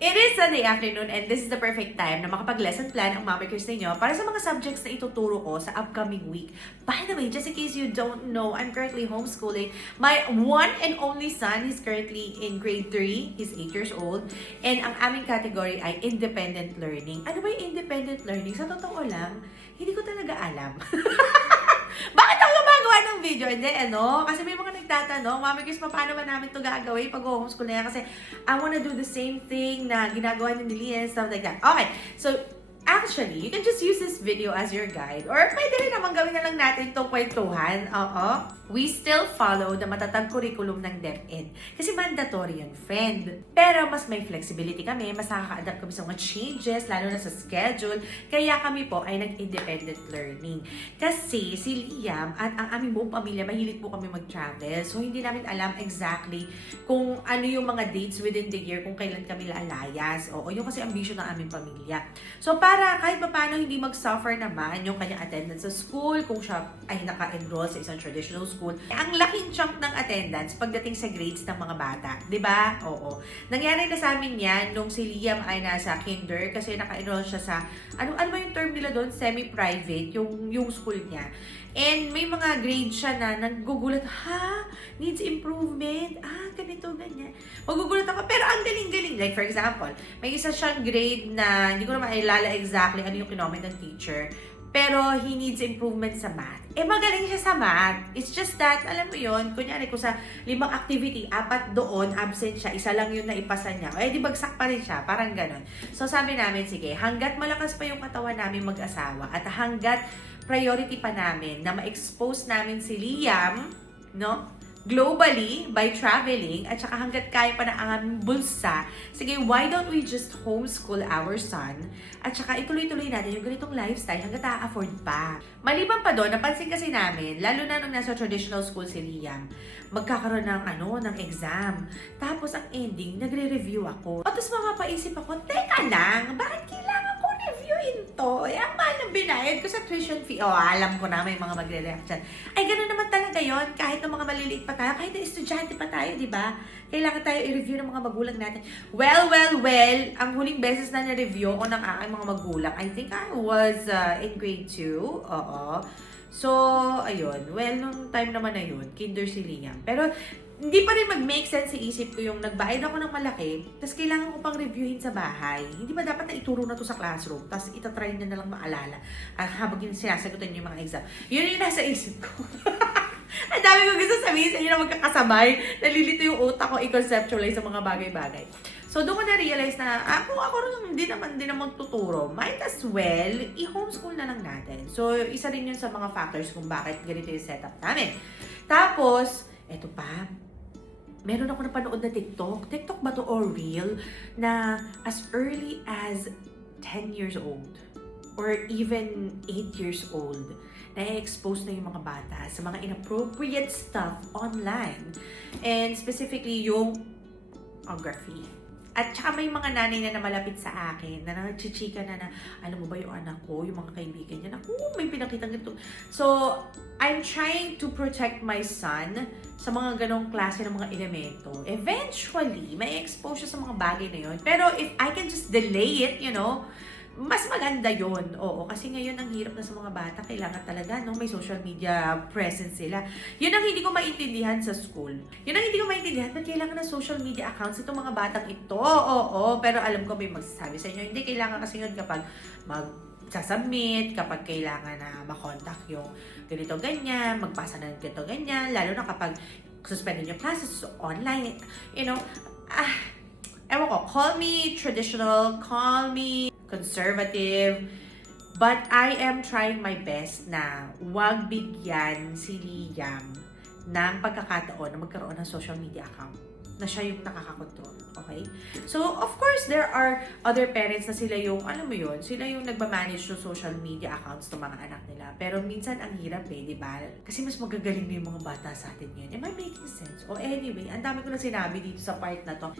It is Sunday afternoon and this is the perfect time na makapag-lesson plan ang Mamakers ninyo para sa mga subjects na ituturo ko sa upcoming week. By the way, just in case you don't know, I'm currently homeschooling my one and only son. He's currently in grade 3. He's 8 years old. And ang aming category ay independent learning. Ano ba yung independent learning? Sa totoo lang, hindi ko talaga alam. Bakit ako gumagawa ng video? Hindi, kasi may mga nagtatanong, Mami Chris, paano ba namin ito gagawin pag homeschool na yan? Kasi I wanna do the same thing na ginagawa ni Lilia and stuff like that. Okay, so actually, you can just use this video as your guide. Or pwede rin naman gawin na lang natin itong kwentuhan. We still follow the matatag curriculum ng DepEd. Kasi mandatory yan, friend. Pero mas may flexibility kami, mas nakaka-adapt kami sa mga changes, lalo na sa schedule. Kaya kami po ay nag-independent learning. Kasi si Liam at ang aming buong pamilya, mahilig po kami mag-travel. So hindi namin alam exactly kung ano yung mga dates within the year, kung kailan kami lalayas. O yung kasi ambisyon ng aming pamilya. So para kahit paano hindi mag-suffer naman yung kanyang attendance sa school, kung siya ay naka-enroll sa isang traditional school, ang laking chunk ng attendance pagdating sa grades ng mga bata. 'Di ba? Oo. Nangyari na sa amin yan nung si Liam ay nasa kinder kasi naka-enroll siya sa, ano ba yung term nila doon? Semi-private, yung school niya. And may mga grades siya na naggugulat, needs improvement, ganito, ganyan. Magugulat ako, pero ang galing-galing. Like for example, may isa siyang grade na, hindi ko na mailala exactly ano yung kinoment ng teacher, pero he needs improvement sa math. Magaling siya sa math. It's just that, alam mo yun, kunyari kung sa 5 activity, 4 doon, absent siya, isa lang yun na ipasa niya. Di bagsak pa rin siya, parang ganon. So sabi namin, sige, hanggat malakas pa yung katawan namin mag-asawa, at hanggat priority pa namin na ma-expose namin si Liam, globally, by traveling, at saka hanggat kaya pa na ang aming bulsa, sige, why don't we just homeschool our son, at saka ituloy-tuloy natin yung ganitong lifestyle hanggat a-afford pa. Maliban pa doon, napansin kasi namin, lalo na nung nasa traditional school si Liam, magkakaroon ng exam. Tapos ang ending, nagre-review ako. Tapos mapapaisip ako, teka lang, bakit kailangan ko reviewin to? Ang mahal ng binayad ko sa tuition fee. Alam ko na may mga magre-react dyan. Ay, gano'n naman talaga yon kahit ng mga maliliit pa tayo, kahit na estudyante pa tayo, di ba? Kailangan tayo i-review ng mga magulang natin. Well, ang huling beses na na-review ko ng aking mga magulang, I think I was in grade 2. Oo. So, ayun. Well, nung time naman na yun, kinder si Liam. Pero, hindi pa rin mag-make sense sa isip ko yung nagbayad ako ng malaki, tapos kailangan ko pang reviewin sa bahay. Hindi ba dapat na ituro na to sa classroom, tapos itatry na lang maalala habang sinasagutan niyo yung mga exam. Yun yung nasa isip ko. Ang dami ko gusto sabihin sa inyo na magkakasabay. Nalilito yung utak ko i-conceptualize sa mga bagay-bagay. So, doon ko na-realize na, kung ako rin hindi naman tuturo, might as well, i-homeschool na lang natin. So, isa rin yun sa mga factors kung bakit ganito yung setup namin. Tapos, eto pa, meron ako napanood na TikTok. TikTok ba to or real? Na as early as 10 years old or even 8 years old, na-expose na yung mga bata sa mga inappropriate stuff online. And specifically yung pornography. At saka may mga nanay na malapit sa akin na nagchichika na ano mo ba yung anak ko, yung mga kaibigan niya, may pinakitang ganito. So, I'm trying to protect my son sa mga ganong klase ng mga elemento. Eventually, may expose siya sa mga bagay na yun. Pero if I can just delay it, mas maganda yun. Oo, kasi ngayon ang hirap na sa mga bata, kailangan talaga, may social media presence sila. Yun ang hindi ko maintindihan sa school. Yun ang hindi ko maintindihan, ba't kailangan ng social media accounts itong mga batang ito? Oo, pero alam ko may magsasabi sa inyo, hindi kailangan kasi yun kapag mag-submit, kapag kailangan na makontak yung ganito, ganyan, magpasa na ng ganito, ganyan, lalo na kapag suspended yung classes online, ewan ko, call me traditional, call me conservative, but I am trying my best na wag bigyan si Liam ng pagkakataon na magkaroon ng social media account na siya yung nakakakontrol. Okay? So, of course, there are other parents na sila yung, alam mo yun, sila yung nagmamanage ng social media accounts ng mga anak nila. Pero minsan, ang hirap di ba? Kasi mas magagaling na yung mga bata sa atin ngayon. Am I making sense? O anyway, ang dami ko na sinabi dito sa part na to.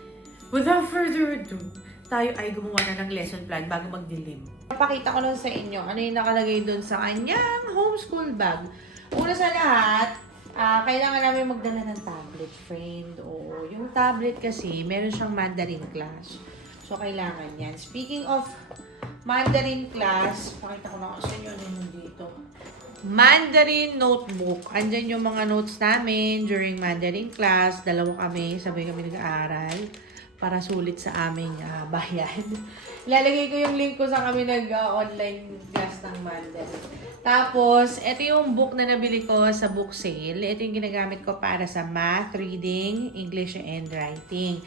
Without further ado, tayo ay gumawa na ng lesson plan bago magdilim. Papakita ko lang sa inyo ano yung nakalagay doon sa kanyang homeschool bag. Una sa lahat, kailangan namin magdala ng tablet, friend. Oo, yung tablet kasi, meron siyang Mandarin class. So, So, kailangan yan. Speaking of Mandarin class, pakita ko na sa inyo yung dito. Mandarin notebook. Andyan yung mga notes namin during Mandarin class. Dalawa kami, sabay kami nag-aaral para sulit sa aming bayan. Ilalagay ko yung link ko sa kami nag-online class ng Mandarin. Tapos, ito yung book na nabili ko sa book sale. Ito yung ginagamit ko para sa math, reading, English, and writing.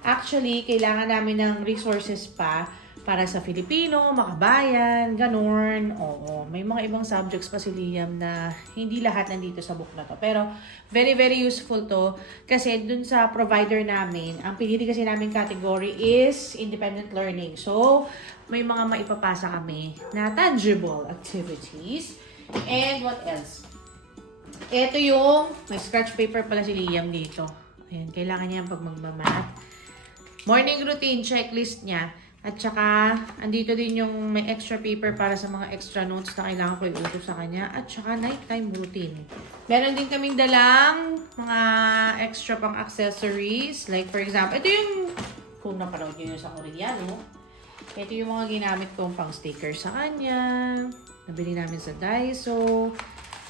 Actually, kailangan namin ng resources pa para sa Filipino, makabayan, ganun. Oo, may mga ibang subjects pa si Liam na hindi lahat nandito sa book na to. Pero, very, very useful to. Kasi dun sa provider namin, ang pinili kasi namin category is independent learning. So, may mga maipapasa kami na tangible activities. And what else? Ito yung, may scratch paper pala si Liam dito. Ayan, kailangan niya pag magmamath. Morning routine, checklist niya. At saka, andito din yung may extra paper para sa mga extra notes na kailangan ko iutos sa kanya. At saka, nighttime routine. Meron din kaming dalang mga extra pang accessories. Like, for example, ito yung, kung napanood nyo yun sa Koreano, ito yung mga ginamit kong pang sticker sa kanya. Nabili namin sa Daiso.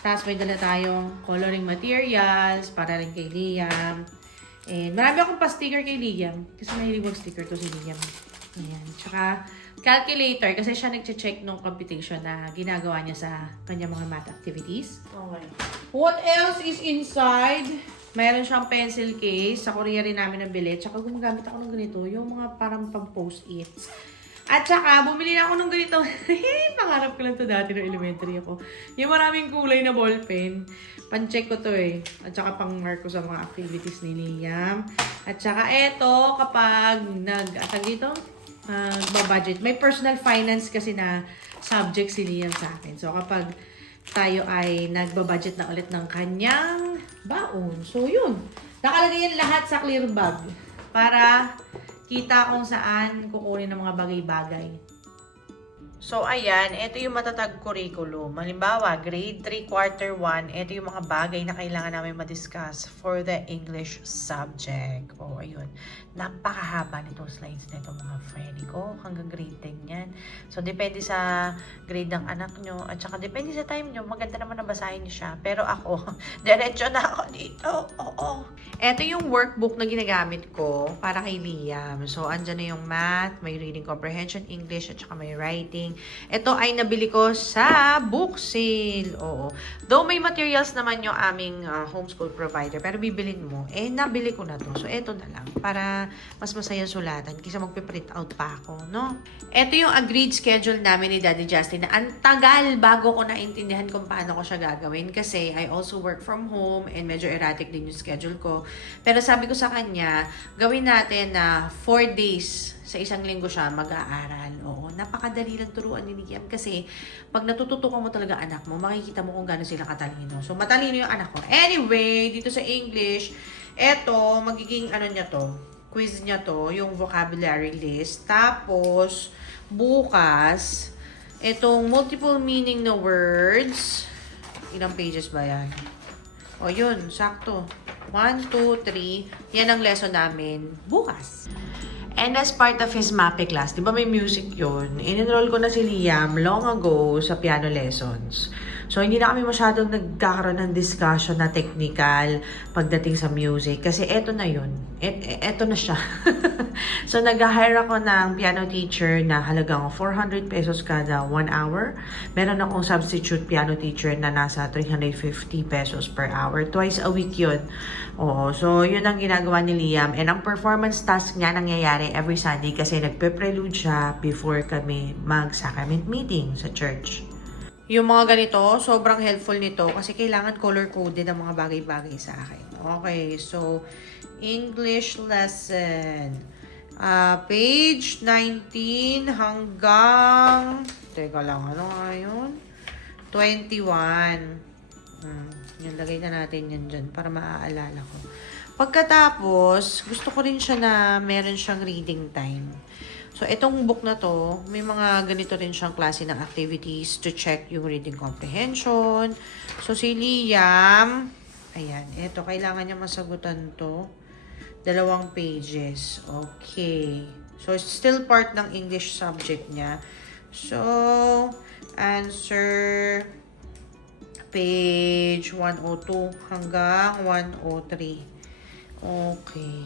Tapos, may dala tayong coloring materials para rin kay Liam. And marami akong pa-sticker kay Liam. Kasi mahilig mag-sticker to si Liam. Ayan. Tsaka, calculator. Kasi siya nag-check nung computation na ginagawa niya sa kanyang mga math activities. Okay. What else is inside? Mayroon siyang pencil case. Sa Korea rin namin nabili. Tsaka gumagamit ako ng ganito. Yung mga parang pang-post-its. At saka, bumili na ako ng ganito. Pangarap ko lang to dati nung elementary ako. Yung maraming kulay na ballpen. Pan-check ko to eh. At saka pang-mark ko sa mga activities ni Liam. At saka eto, kapag budget. May personal finance kasi na subject si Liam sa akin. So, kapag tayo ay nagbabudget na ulit ng kanyang baon. So, yun. Nakalagay yan lahat sa clear bag. Para kita kung saan kukunin ng mga bagay-bagay. So, ayan. Ito yung matatag curriculum. Halimbawa, grade 3, quarter 1. Ito yung mga bagay na kailangan namin madiscuss for the English subject. O, ayun. Napakahaba nitong slides nito, mga friend ko. Hanggang grade 10 yan. So, depende sa grade ng anak nyo. At saka, depende sa time nyo. Maganda naman na basahin nyo siya. Pero ako, diretso na ako dito. Oo. Ito yung workbook na ginagamit ko para kay Liam. So, andyan na yung math, may reading comprehension, English, at saka may writing. Ito ay nabili ko sa book sale. Oo. Though may materials naman yung aming homeschool provider, pero bibilin mo, nabili ko na to. So, ito na lang. Para mas masaya sulatan. Kisa magpiprint out pa ako, no? Ito yung agreed schedule namin ni Daddy Justin na ang tagal bago ko naintindihan kung paano ko siya gagawin. Kasi I also work from home and medyo erratic din yung schedule ko. Pero sabi ko sa kanya, gawin natin na 4 days sa isang linggo siya mag-aaral. Oo, napakadali lang turuan ni Liam kasi pag natututukan mo talaga anak mo, makikita mo kung gaano sila katalino. So, matalino yung anak ko. Anyway, dito sa English, eto, magiging niya to, quiz niya to, yung vocabulary list. Tapos, bukas, etong multiple meaning na words, ilang pages ba yan? O, yun, sakto. 1, 2, 3. Yan ang lesson namin bukas. And as part of his MAPE class, di ba may music yun? In-enroll ko na si Liam long ago sa piano lessons. So, hindi na kami masyadong nagkakaroon ng discussion na technical pagdating sa music. Kasi eto na yun. Eto na siya. So, nag-hire ako ng piano teacher na halagang 400 pesos kada 1 hour. Meron akong substitute piano teacher na nasa 350 pesos per hour. Twice a week yun. Oo. So, yun ang ginagawa ni Liam. And ang performance task niya nangyayari every Sunday kasi nagpe-prelude siya before kami mag-sacrament meeting sa church. Yung mga ganito, sobrang helpful nito kasi kailangan color-coded ang mga bagay-bagay sa akin. Okay, so, English lesson. Page 19 hanggang, teka lang, ano nga yun? 21. Yan, lagay na natin yan dyan para maaalala ko. Pagkatapos, gusto ko rin siya na meron siyang reading time. So, itong book na to, may mga ganito rin siyang klase ng activities to check yung reading comprehension. So, si Liam, ayan, ito, kailangan niya masagutan to. 2 pages. Okay. So, still part ng English subject niya. So, answer page 102 hanggang 103. Okay.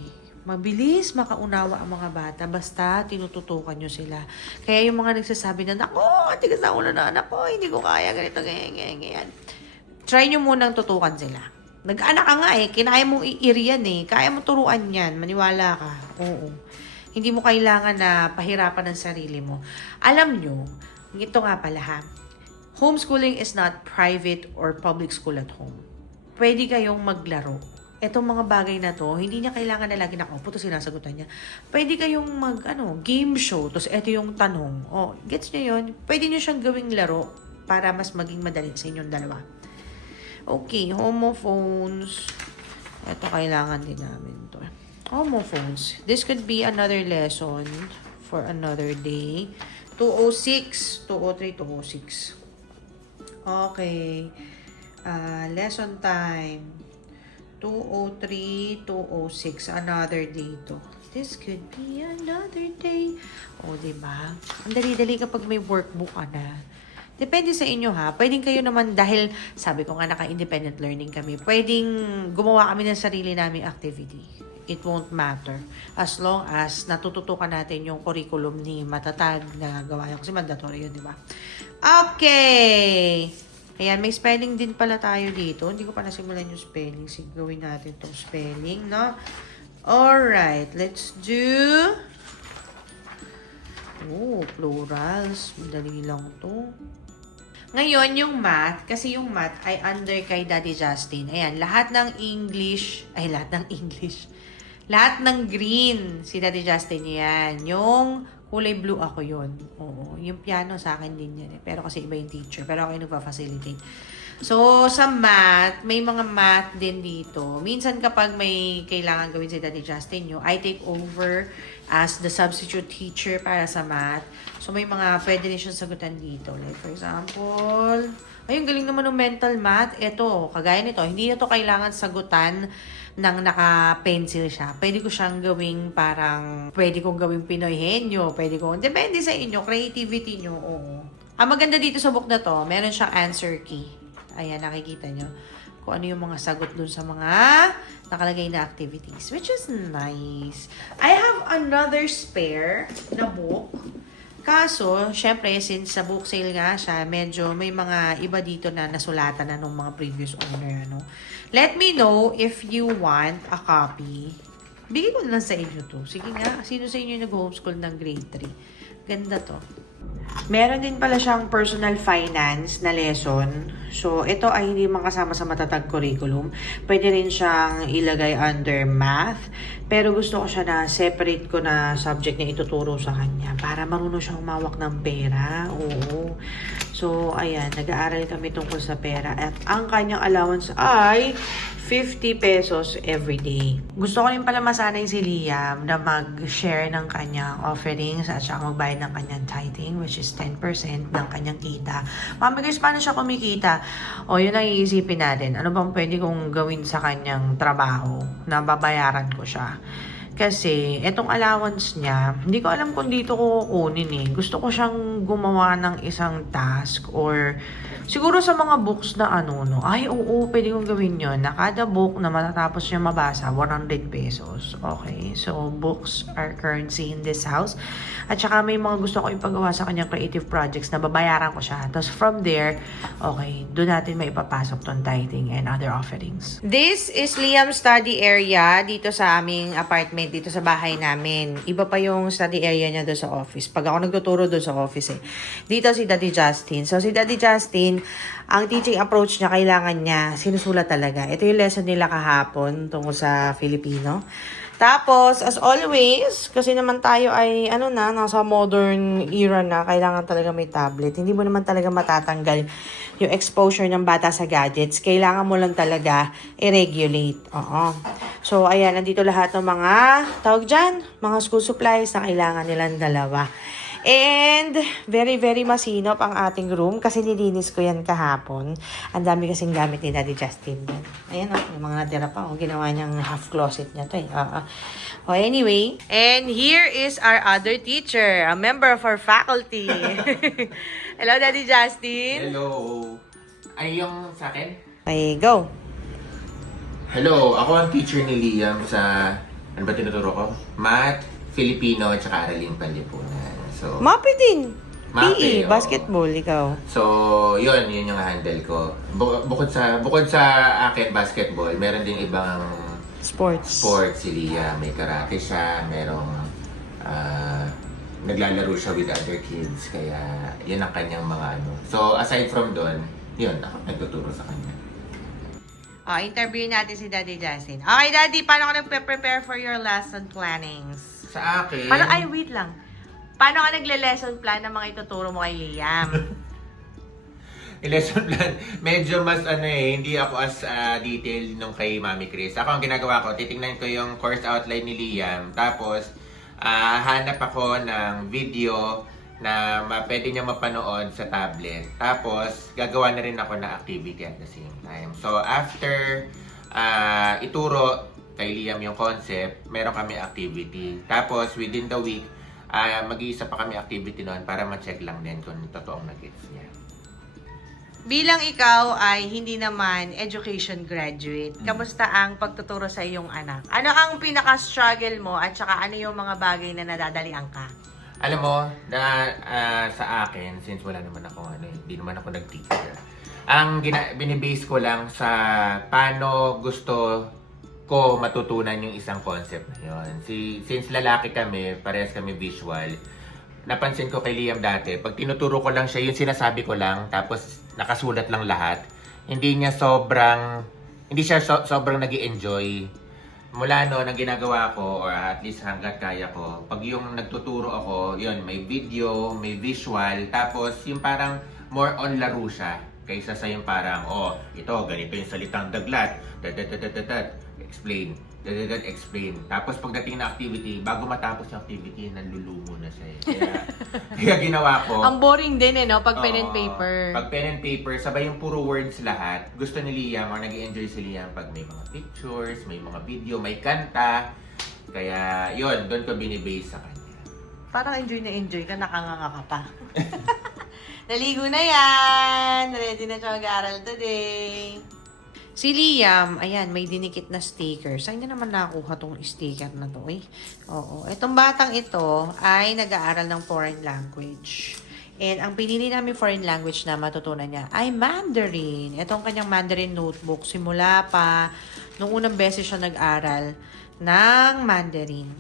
Mabilis makaunawa ang mga bata basta tinututukan nyo sila. Kaya yung mga nagsasabi na, "Nako, tigas na ulo na anak ko, hindi ko kaya, ganito, ganyan." Try nyo munang tutukan sila. Nag-anak ka nga eh, kinaya mong i-irian eh. Kaya mo turuan yan, maniwala ka. Oo. Hindi mo kailangan na pahirapan ang sarili mo. Alam nyo, ito nga pala ha, homeschooling is not private or public school at home. Pwede kayong maglaro. Etong mga bagay na to, hindi niya kailangan na lagi nakaupo, to sinasagutan niya. Pwede kayong game show, tapos eto yung tanong. Oh, gets niyo yun? Pwede niyo siyang gawing laro para mas maging madali sa inyong dalawa. Okay, homophones. Ito kailangan din namin to. Homophones. This could be another lesson for another day. 206, 203, 206. Okay. Lesson time. 203, 206. Another day to. This could be another day. O, diba? Ang dali-dali kapag may workbook ka na. Depende sa inyo ha. Pwedeng kayo naman dahil, sabi ko nga naka-independent learning kami, pwedeng gumawa kami ng sarili naming activity. It won't matter. As long as natututukan natin yung curriculum ni Matatag na gawain. Kasi mandatory yun, di ba? Okay! Ayan, may spelling din pala tayo dito. Hindi ko pa nasimulan yung spelling. Sige, gawin natin itong spelling, no? Alright, let's do... Oh, plurals. Madali lang to. Ngayon, yung math, kasi yung math ay under kay Daddy Justin. Ayan, lahat ng green, si Daddy Justin yan. Yung kulay blue ako yun. Oo, yung piano sa akin din yan. Pero kasi iba yung teacher. Pero ako yung nagpa-facilitate. So, sa math, may mga math din dito. Minsan kapag may kailangan gawin si Daddy Justin nyo, I take over as the substitute teacher para sa math. So, may mga pwede rin siyang sagutan dito. Like, for example, ayun, galing naman ng mental math. Ito, kagaya nito, hindi na to kailangan sagutan ng naka-pencil siya. Pwede ko siyang gawing parang, pwede kong gawing Pinoy henyo, pwede kong, depende sa inyo, creativity nyo, oo. Ang maganda dito sa book na to, meron siyang answer key. Ayan, nakikita nyo kung ano yung mga sagot dun sa mga nakalagay na activities, which is nice. I have another spare na book. Kaso, syempre, since sa book sale nga siya, medyo may mga iba dito na nasulatan na ng mga previous owner, ano. Let me know if you want a copy. Bigay ko na lang sa inyo to. Sige nga, sino sa inyo nag-homeschool ng grade 3? Ganda to. Meron din pala siyang personal finance na lesson. So, ito ay hindi makasama sa Matatag curriculum. Pwede rin siyang ilagay under math. Pero gusto ko siya na separate ko na subject na ituturo sa kanya para marunong siyang humawak ng pera. Oo. So, ayan. Nag-aaral kami tungkol sa pera. At ang kanyang allowance ay 50 pesos every day. Gusto ko rin pala masanay si Liam na mag-share ng kanyang offerings at saka magbayad ng kanyang tithing, which is 10% ng kanyang kita. Mami guys, paano siya kumikita? O, yun ang iisipin natin. Ano bang pwede kong gawin sa kanyang trabaho na babayaran ko siya? Kasi, etong allowance niya, hindi ko alam kung dito ko kukunin eh. Gusto ko siyang gumawa ng isang task or siguro sa mga books na no. Ay, oo, pwede kong gawin yun. Na kada book na matatapos niya mabasa, 100 pesos. Okay, so books are currency in this house. At saka may mga gusto ko ipagawa sa kanyang creative projects na babayaran ko siya. Tapos from there, okay, doon natin may ipapasok tong tithing and other offerings. This is Liam's study area dito sa aming apartment, dito sa bahay namin. Iba pa yung study area niya doon sa office. Pag ako nagtuturo doon sa office eh. Dito si Daddy Justin. So si Daddy Justin, ang teaching approach niya, kailangan niya, sinusulat talaga. Ito yung lesson nila kahapon tungkol sa Filipino. Tapos, as always, kasi naman tayo ay, nasa modern era na, kailangan talaga may tablet. Hindi mo naman talaga matatanggal yung exposure ng bata sa gadgets. Kailangan mo lang talaga i-regulate. Oo. So, ayan, nandito lahat ng mga, tawag dyan, mga school supplies na kailangan nilang dalawa. And very, very masinop ang ating room kasi nilinis ko yan kahapon. Ang dami kasing gamit ni Daddy Justin doon. Ayan o, yung mga natira pa. Ginawa niyang half closet niya to eh. Anyway. And here is our other teacher, a member of our faculty. Hello, Daddy Justin. Hello. Ay, yung sa akin? Okay, go. Hello, ako ang teacher ni Liam sa, ano ba tinuturo ko? Math, Filipino, at saka Araling Panlipunan. So, Mapi din. Mapi, PE, oo. basketball, ikaw. so yun yung handle ko. Bukod sa akin, basketball, meron din ibang Sports. sports si Liam. May karate siya, merong naglalaro siya with other kids. Kaya, yun ang kanyang mga ano. So, aside from doon, yun, ako nagtuturo sa kanya. Interview natin si Daddy Justin. Okay, Daddy, paano ka nagpe-prepare for your lesson plannings? Sa akin, Wait lang. Paano ka nagle-lesson plan ng mga ituturo mo kay Liam? yung lesson plan, medyo mas hindi ako as detailed nung kay Mami Chris. Ako ang ginagawa ko, titingnan ko yung course outline ni Liam, tapos hanap ako ng video na pwede niya mapanood sa tablet. Tapos, gagawa na rin ako ng activity at the same time. So, after ituro kay Liam yung concept, meron kami activity. Tapos, within the week, mag-iisa pa kami activity noon para ma-check lang din kung totoong nag-gets niya. Bilang ikaw ay hindi naman education graduate, kamusta ang pagtuturo sa iyong anak? Ano ang pinaka-struggle mo at saka ano yung mga bagay na nadadalian ka? Alam mo, sa akin, since wala naman ako, hindi naman ako nag-teacher, ang binibase ko lang sa paano gusto ko matutunan yung isang concept na yun. Since lalaki kami, parehas kami visual, napansin ko kay Liam dati, pag tinuturo ko lang siya, yung sinasabi ko lang, tapos nakasulat lang lahat, hindi siya sobrang nag-i-enjoy. Mula noon, ang ginagawa ko, or at least hanggat kaya ko, pag yung nagtuturo ako, yun, may video, may visual, tapos yung parang more on laro siya, kaysa sa yung parang, ito, ganito yung salitang daglat, explain, explain. Tapos pagdating na activity, bago matapos yung activity, nanlulumo na siya. Kaya ginawa ko. Ang boring din no? Pag pen and Oo, paper. Pag pen and paper, sabay yung puro words lahat. Gusto ni Liam or nag-i-enjoy si Liam pag may mga pictures, may mga video, may kanta. Kaya yun, doon ko binibase sa kanya. Parang enjoy ka, nakanganga ka pa. Naligo na yan! Ready na siya mag-aaral today. Si Liam, ayan, may dinikit na sticker. Saan niya naman nakuha tong sticker na to eh? Oo. Itong batang ito ay nag-aaral ng foreign language. And ang pinili namin foreign language na matutunan niya ay Mandarin. Itong kanyang Mandarin notebook. Simula pa, nung unang beses siya nag-aral ng Mandarin.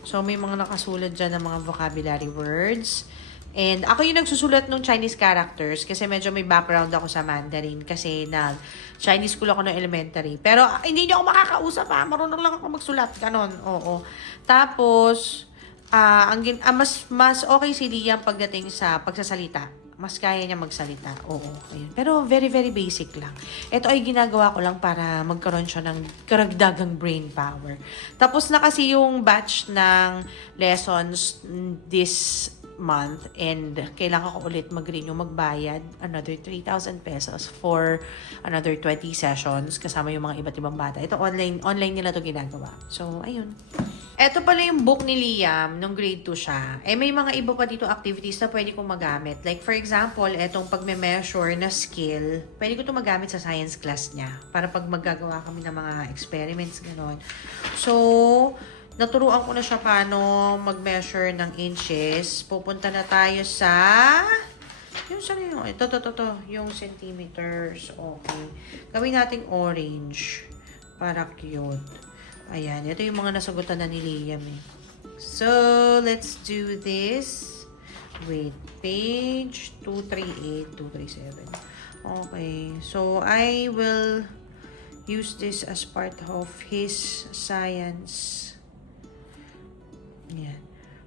So, may mga nakasulat dyan ng mga vocabulary words. And ako yung nagsusulat ng Chinese characters kasi medyo may background ako sa Mandarin kasi Chinese school ako ng elementary. Pero hindi niyo ako makakausap marunong lang ako magsulat. Ganon, oo. Tapos, mas okay si Liam pagdating sa pagsasalita. Mas kaya niya magsalita. Oo, ayun. Pero very, very basic lang. Ito ay ginagawa ko lang para magkaroon siya ng karagdagang brain power. Tapos na kasi yung batch ng lessons this month and kailangan ko ulit mag-renew, magbayad another 3,000 pesos for another 20 sessions kasama yung mga iba't ibang bata. Ito online nila to ginagawa. So, ayun. Ito pala yung book ni Liam nung grade 2 siya. May mga iba pa dito activities na pwede kong magamit. Like for example, etong pagme-measure na skill, pwede ko ito magamit sa science class niya para pag maggagawa kami ng mga experiments, gano'n. So, naturuan ko na siya paano mag-measure ng inches. Pupunta na tayo sa yung yung centimeters. Okay. Gawin nating orange para cute. Ayan, ito yung mga nasagutan na ni Liam eh. So, let's do this. Wait, page 238, 237. Okay, so I will use this as part of his science. Yan.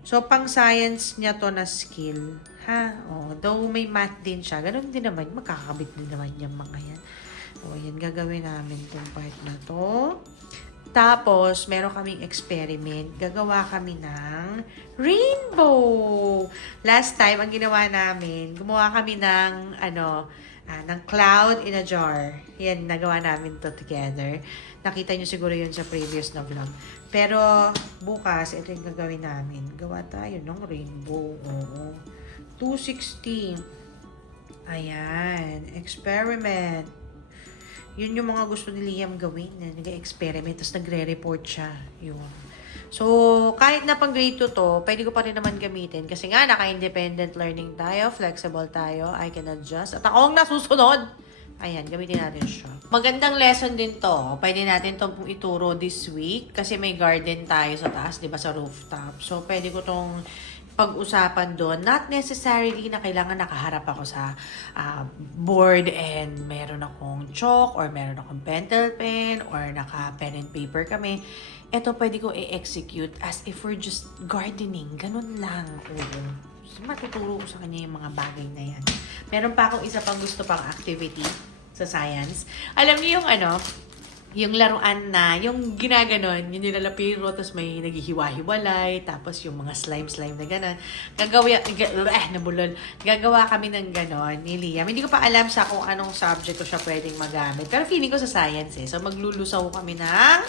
So, pang science niya to na skill. Ha? Though may math din siya. Ganun din naman. Magkakabit din naman yung mga yan. Yan. Gagawin namin tong part na to. Tapos, meron kaming experiment. Gagawa kami ng rainbow. Last time, ang ginawa namin, gumawa kami ng, ng cloud in a jar. Yan, nagawa namin to together. Nakita nyo siguro yun sa previous na vlog. Pero, bukas, ito yung gagawin namin. Gawa tayo ng rainbow. Oo. 260. Ayan. Experiment. Yun yung mga gusto ni Liam gawin. Nag-experiment, tapos nagre-report siya. Yun. So, kahit na pang grade 2 to, pwede ko pa rin naman gamitin. Kasi nga, naka-independent learning tayo, flexible tayo, I can adjust. At ako ang nasusunod. Ayan, gamitin natin siya. Magandang lesson din to. Pwede natin itong ituro this week. Kasi may garden tayo sa taas, di ba, sa rooftop. So, pwede ko tong pag-usapan doon. Not necessarily na kailangan nakaharap ako sa board and meron akong chalk or meron akong pentel pen or naka-pen and paper kami. Ito pwede ko i-execute as if we're just gardening. Ganun lang. Oo. So, matuturo ko sa kanya yung mga bagay na yan. Meron pa akong isa pang gusto pang activity sa science. Alam niyo yung yung laruan na, yung ginaganon, yung nilalapiro, tapos may naghihiwa-hiwalay, tapos yung mga slime na gano'n. Gagawa kami ng gano'n ni Liam. Hindi ko pa alam sa kung anong subject ko siya pwedeng magamit. Pero feeling ko sa science eh. So maglulusaw kami ng,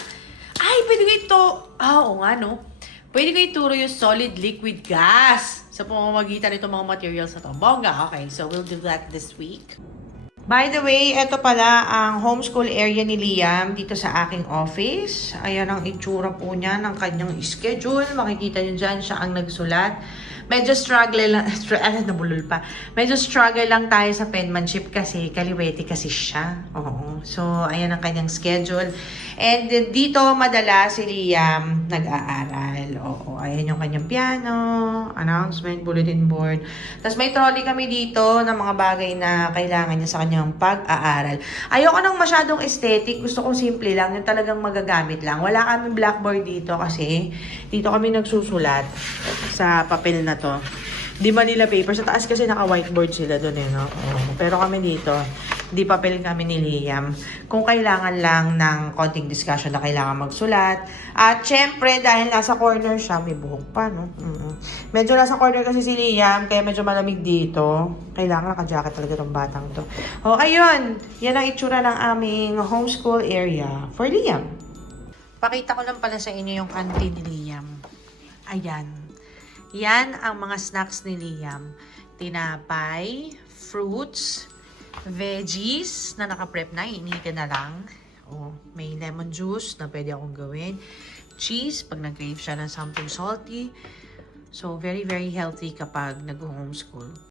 pwede ko ito, oo nga no. Pwede ko ituro yung solid liquid gas sa pamamagitan nito mga materials na to. Bongga, okay. So we'll do that this week. By the way, ito pala ang homeschool area ni Liam dito sa aking office. Ayan ang itsura po niya ng kanyang schedule. Makikita niyo dyan, siya ang nagsulat. Medyo struggle lang, nabulol pa. Medyo struggle lang tayo sa penmanship kasi kaliwete kasi siya. Oo. So, ayan ang kanyang schedule. And dito, madalas si Liam nag-aaral. Oo. Ayan yung kanyang piano, announcement, bulletin board. Tapos may trolley kami dito ng mga bagay na kailangan niya sa kanyang pag-aaral. Ayoko nang masyadong aesthetic. Gusto kong simple lang. Yung talagang magagamit lang. Wala kami blackboard dito kasi dito kami nagsusulat sa papel na to. Di Manila paper. Sa taas kasi naka-whiteboard sila doon eh, no? Pero kami dito, di papel kami ni Liam. Kung kailangan lang ng konting discussion na kailangan magsulat. At syempre, dahil nasa corner siya, may buhok pa, no? Medyo nasa corner kasi si Liam, kaya medyo malamig dito. Kailangan naka-jacket talaga ng batang to. O, ayun. Yan ang itsura ng aming homeschool area for Liam. Pakita ko lang pala sa inyo yung canteen ni Liam. Ayan. Yan ang mga snacks ni Liam. Tinapay, fruits, veggies na naka-prep na, initin na lang. May lemon juice na pwede akong gawin. Cheese, pag nag-crave siya ng something salty. So, very, very healthy kapag nag-homeschool.